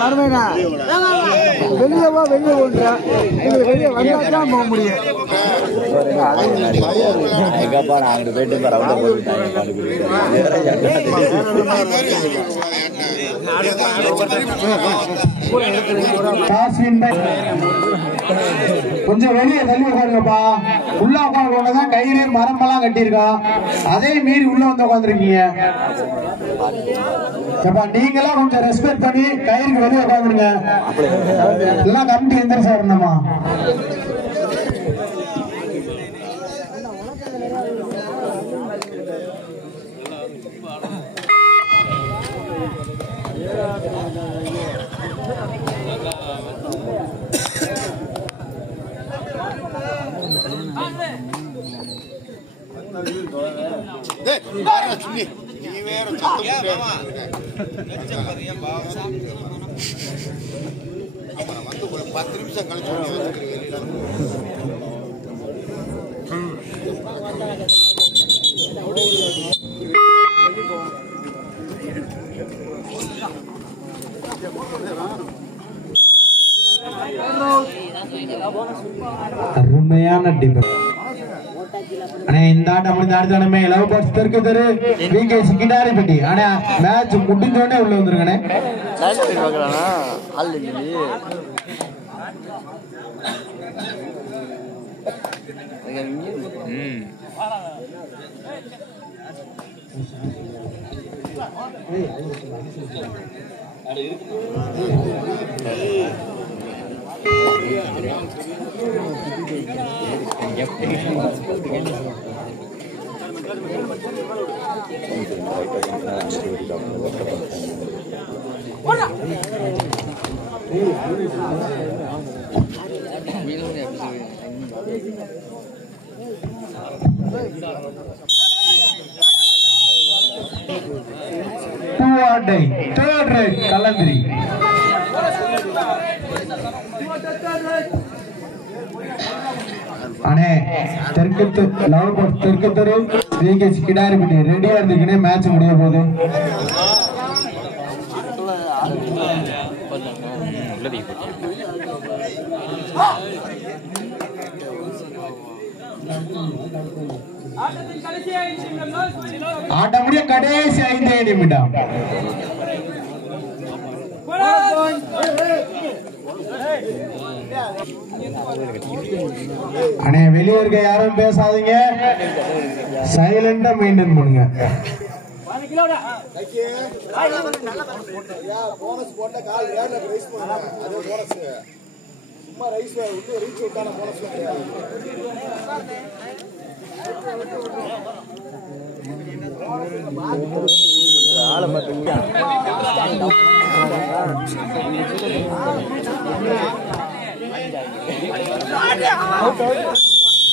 மருமைனா வெளியே போ வெளியே போன்ற வெளியே வந்தாதான் போக முடியும். கொஞ்சம் வெளியே தள்ளி உட்காருங்கப்பா. உள்ள உட்காந்துதான் கயிறு மரமெல்லாம் கட்டியிருக்கோம். அதே மீறி உள்ள வந்து உட்காந்துருக்கீங்க. நீங்களாம் கொஞ்சம் ரெஸ்பெக்ட் பண்ணி கயிறுக்கு வெளியே உட்காந்துருங்க. இதெல்லாம் கமிட்டி எந்திரிச்சு வரணுமா? ஒரு 10 நிமிஷம் கழிச்சு அருமையான டிபன். ஆனா இந்த ஆட்டம் முடிந்த அடுத்தாலுமே லவ் பர்ஸ் தெற்கு தெரு விகேசி கிடாரிப்பட்டி. ஆனா மேட்ச் முடிஞ்சோடனே உள்ள வந்துருங்கண்ணே. Third right, Kalandri. அண்ணே தெற்கு லவ் தெற்கு தெரு விகேசி கிடாரிப்பட்டி ரெடியா இருந்துக்கினே மேட்ச் முடிய போகுது. ஆட்டம் முடிய கடைசி 5 நிமிடம். அண்ணே வெளியே இருக்க யாரும் பேசாதீங்க, சைலண்டா மெயின்டைன் பண்ணுங்க. போனஸ் போட்ட கால் வேற ரைஸ் பண்ணுங்க. அது போனஸ் சும்மா ரைஸ் ரீச் விட்டான போனஸ் ஆள பாத்தீங்க.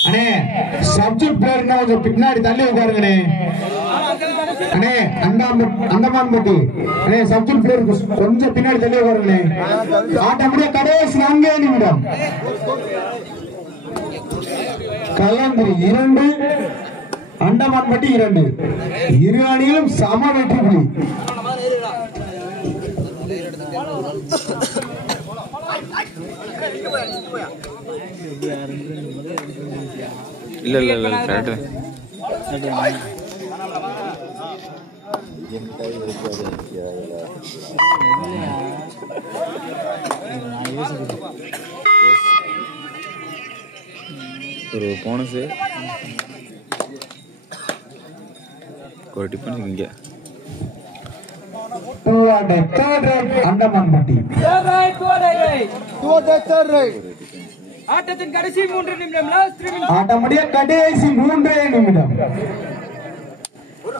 அண்ணே சப்ஜெக்ட் பிளேயர்னா கொஞ்சம் பின்னாடி தள்ளி உட்காருங்கண்ணே. அண்ணே அந்தமான் பட்டி அண்ணே சப்ஜெக்ட் பிளேயர் கொஞ்சம் பின்னாடி தள்ளி உட்காருங்கண்ணே. ஆட்டம் முடிய கடைசி 4 நிமிடம். கலந்திரி 2 அண்டமான் பட்டி 2. இரு அணிகளும் சம வெற்றி புள்ளி. இல்ல கரெக்ட். ஒரு போனஸ் ஒரு டிஃபன் இங்க அண்டமான் பட்டி ஆட்டத்தின் கடைசி 3 நிமிடம். ஆட்டம் முடிய கடைசி 3 நிமிடம்.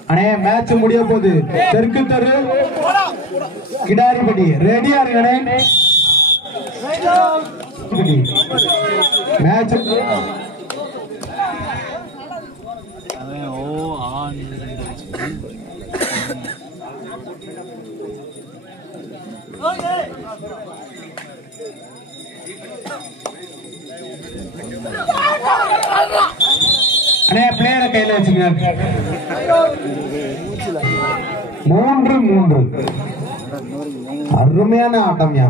அண்ணே மேட்ச் முடிய போகுது. தெற்கு தெரு கிடாரிப்பட்டி ரெடியா இருங்க. மேட்ச் அண்ணே பிளேயரை கையில வச்சுக்க. 3-3 அருமையான ஆட்டம்யா.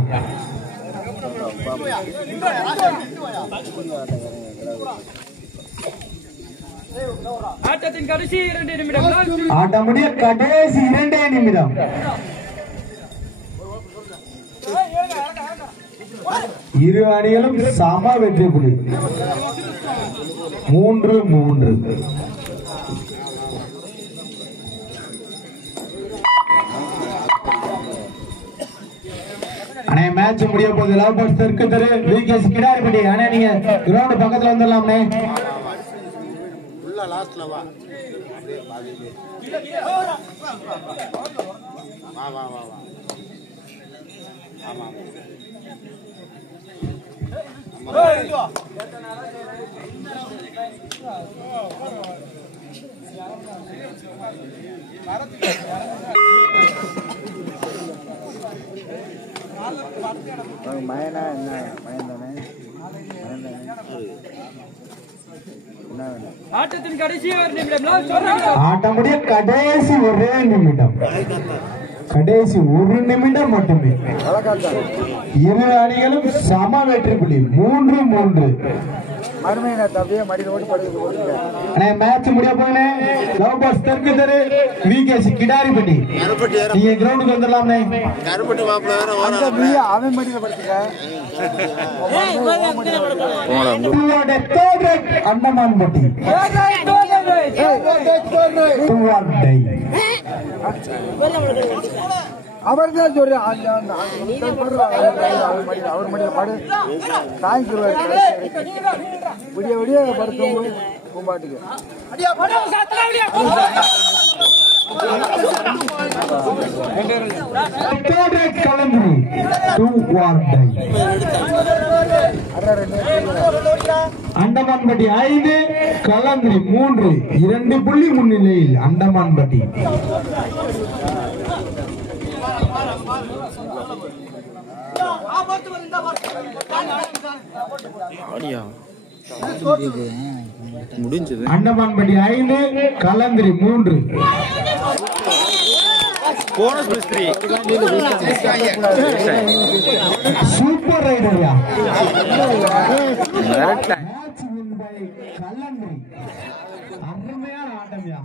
ஆட்டத்தின் கடைசி 2 நிமிடம். ஆட்டம் முடிய கடைசி 2 நிமிடம். இரு அணிகளும் சம வெற்றி புள்ளி. 3-3. அண்ணே மேட்ச் முடிய போகுது. லவ் பர்ஸ் தெற்கு தெரு விகேசி கிடாரிப்பட்டி. அண்ணே நீங்க கிரவுண்ட் பக்கத்துல வந்துடலாம்ண்ணே. உள்ள லாஸ்ட்ல வா. வா வா வா வா. ஆமா மயனா என்ன மயன் தானே. ஆட்டத்தின் கடைசி 1 நிமிடம். ஆட்டம் முடிய கடைசி 1 நிமிடம். கடைசி 1 நிமிடம் மட்டுமே. இரு அணிகளும் சம வெற்றி புள்ளி. 3-3. மறுமையின தப்பியே மடியில் ஓடி படுத்து. அண்ணே மேட்ச் முடிய போனே. லவ் பர்ஸ் தெற்கு தெரு விகேசி கிடாரிப்பட்டி. நீங்க கிரவுண்டுக்கு வந்துடலாம்ண்ணே. கருப்பட்டி மாப்பிள்ள வேற ஓரா. அவன் மடியில் படுத்துக்க. அண்டமான்பட்டி. அவர் தான் சொல்றேன். அவர் மடியில் படு தாங்கிக்குவார். விடிய விடிய படுத்தும் கும்பாட்டுக்கு. அண்டமான்பட்டி 5 கலந்திரி 3 2 புள்ளி முன்னிலையில் அண்டமான்பட்டி. முடிஞ்சது. Andamanpatti 5 Kalanthiri 3. Bonus plus 3. Super ரைடர்யா. கரெக்ட்டா. Match win by Kalanthiri. அருமையான ஆட்டம்யா.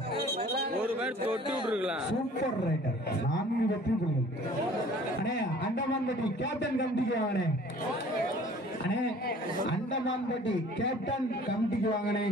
ஒரு பேட் தொட்டு விட்டுருக்கலாம். Super rider. 4 வெற்றி புள்ளிகள். அண்ணே அண்டமான்பட்டி கேப்டன் கமிட்டிக்கு வாங்கண்ணே. அண்ணே அண்டமான்பட்டி கேப்டன் கமிட்டிக்கு வாங்கண்ணே.